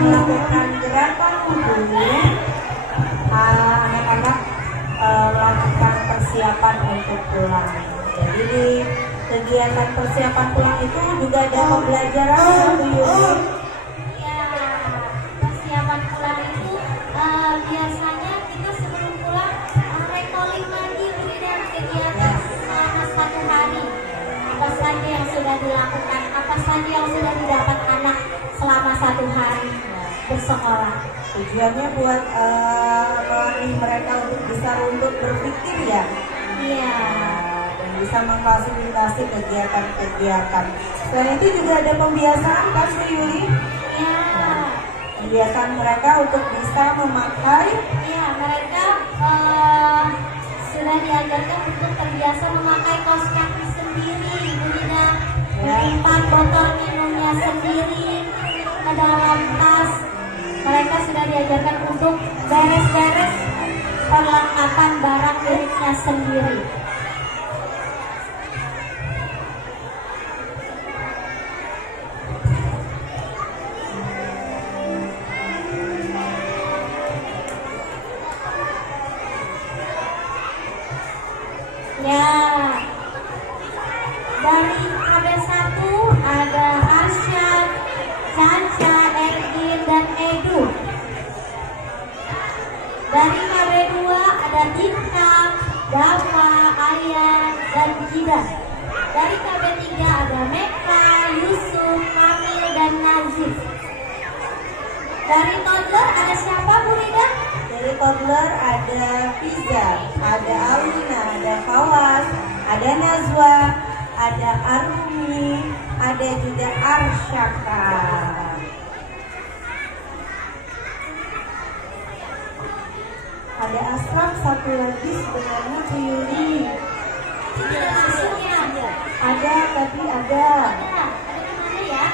Melakukan gerakan wudhu, anak-anak melakukan persiapan untuk pulang. Jadi di kegiatan persiapan pulang itu juga ada pembelajaran ya Bu Yuli. Ya, persiapan pulang itu biasanya kita sebelum pulang recalling lagi dan kegiatan selama 1 hari. Apa saja yang sudah dilakukan, apa saja yang sudah didapat anak selama 1 hari bersekolah. Tujuannya buat melatih mereka untuk berpikir ya. Iya. Dan bisa memfasilitasi kegiatan-kegiatan. Selain itu juga ada pembiasaan kan Bu Yuli? Iya. Pembiasaan mereka untuk bisa memakai. Iya, mereka sudah diajarkan untuk terbiasa memakai kaos kaki sendiri, kemudian menyimpan botol minumnya sendiri ke dalam tas. Mereka sudah diajarkan untuk beres-beres perlengkapan barang miliknya sendiri. Ya, dari KB1 ada Arsyad, Caca, Ergin, dan Edu. Dari KB2 ada Tika, Dava, Ayan, dan Jidan. Dari KB3 ada Meka, Yusuf, Kamil, dan Nazif. Dari toddler ada siapa Bu Rida? Dari toddler ada Fiza, ada Alina, ada Fawas, ada Nazwa, ada Arumi, ada juga Arsyaka. Ada Asraf satu lagi sebenarnya Bu Yuli. Susunya Ada, tapi ada. di mana ya?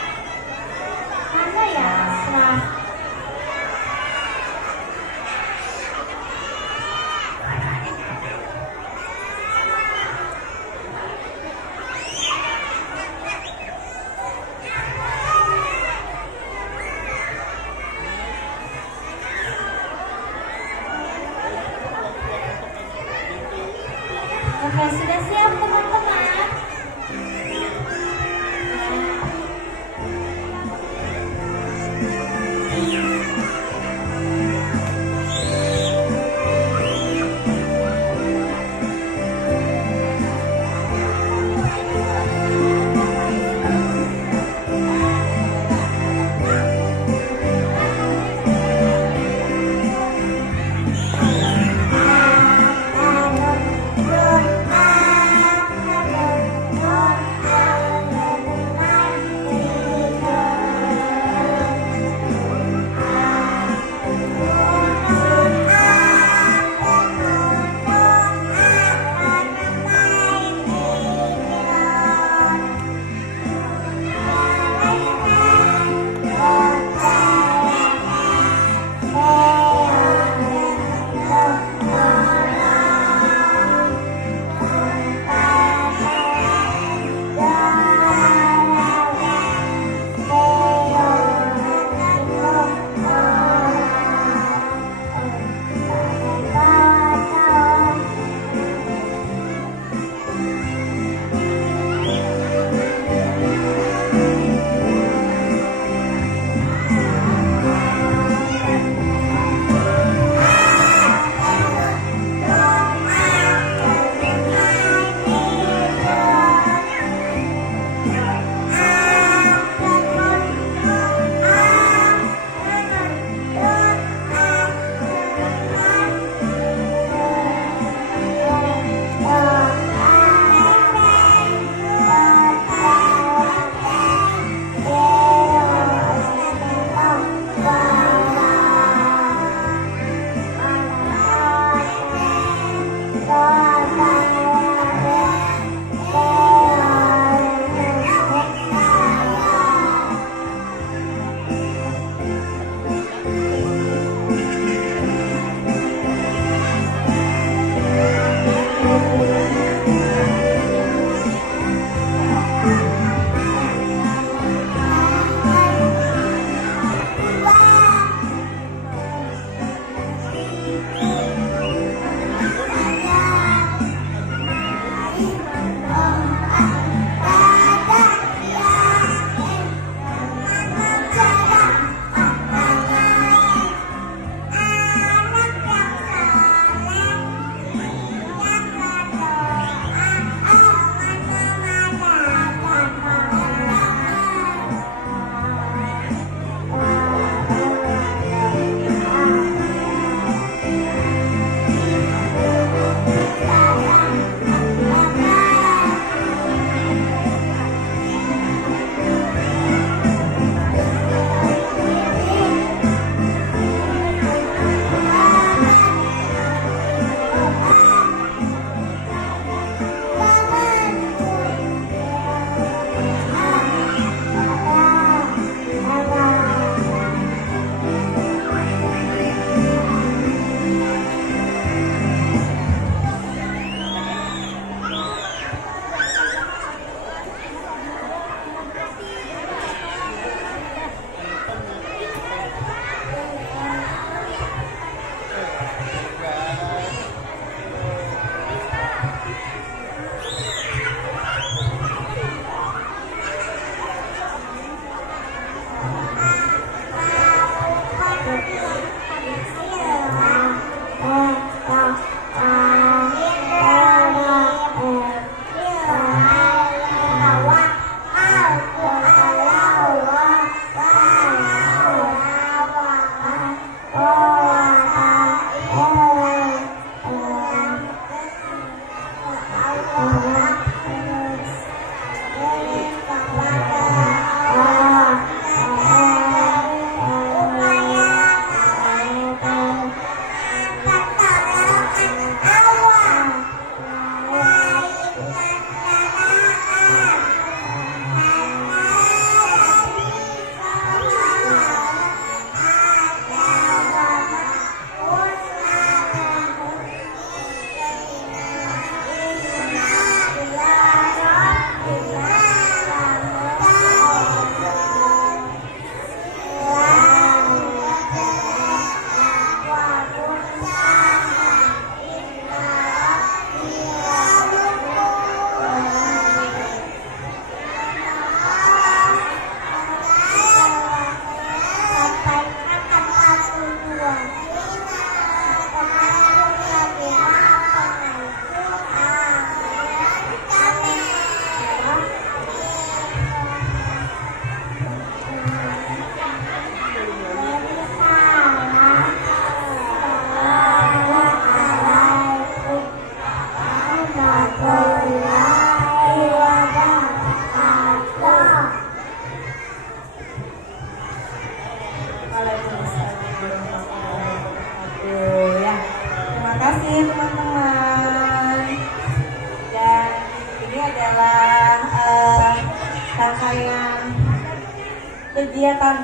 kegiatan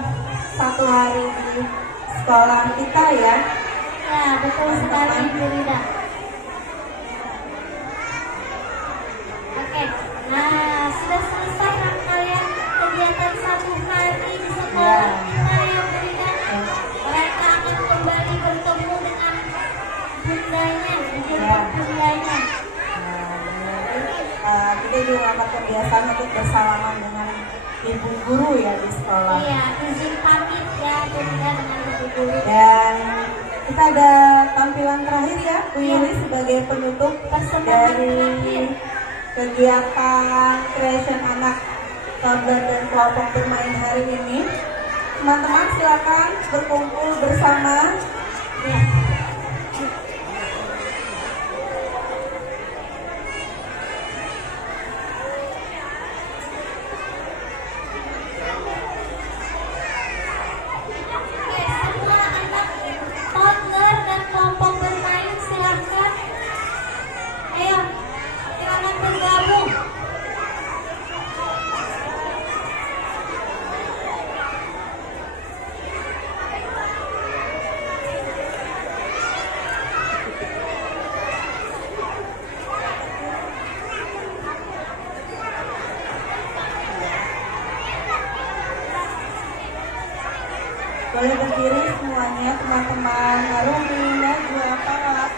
satu hari di sekolah kita ya. Ya, betul sekali Bu Rida. Oke, nah sudah selesai rangkaian kegiatan satu hari di sekolah kita ya Bu Rida. Mereka akan kembali bertemu dengan bundanya, dijemput bundanya. Kita juga akan kebiasaan untuk bersalaman dengan ibu guru ya di sekolah. Iya, izin pamit ya Bu Rida dengan ibu guru. Dan kita ada tampilan terakhir ya Bu Yuli sebagai penutup dari kegiatan Creation Anak Toddler dan Kelompok Bermain hari ini. Teman-teman silakan berkumpul bersama. Ya. Boleh berdiri semuanya teman-teman. Arumi, Najwa, Pak.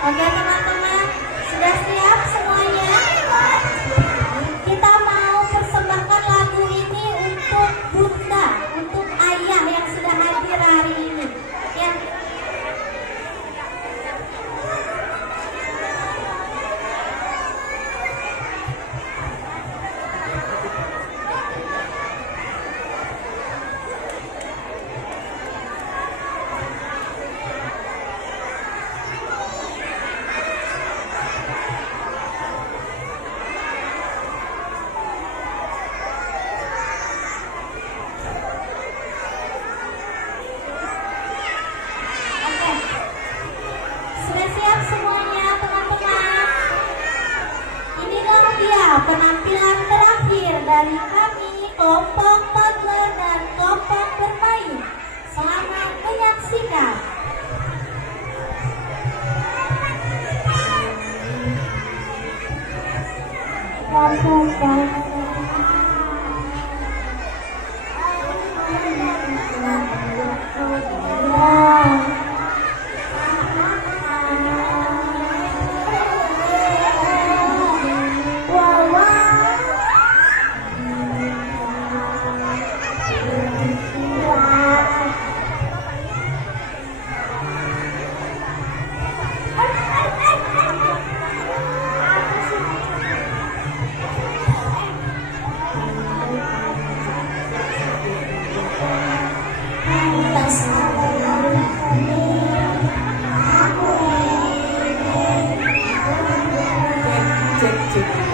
Oke teman-teman, sudah siap semuanya? Kita mau persembahkan lagu ini untuk Bunda, untuk Ayah yang sudah hadir hari ini. Ya. Sudah siap semuanya teman-teman? Inilah dia penampilan terakhir dari kami kelompok toddler dan kelompok bermain. Selamat menyaksikan. Cek.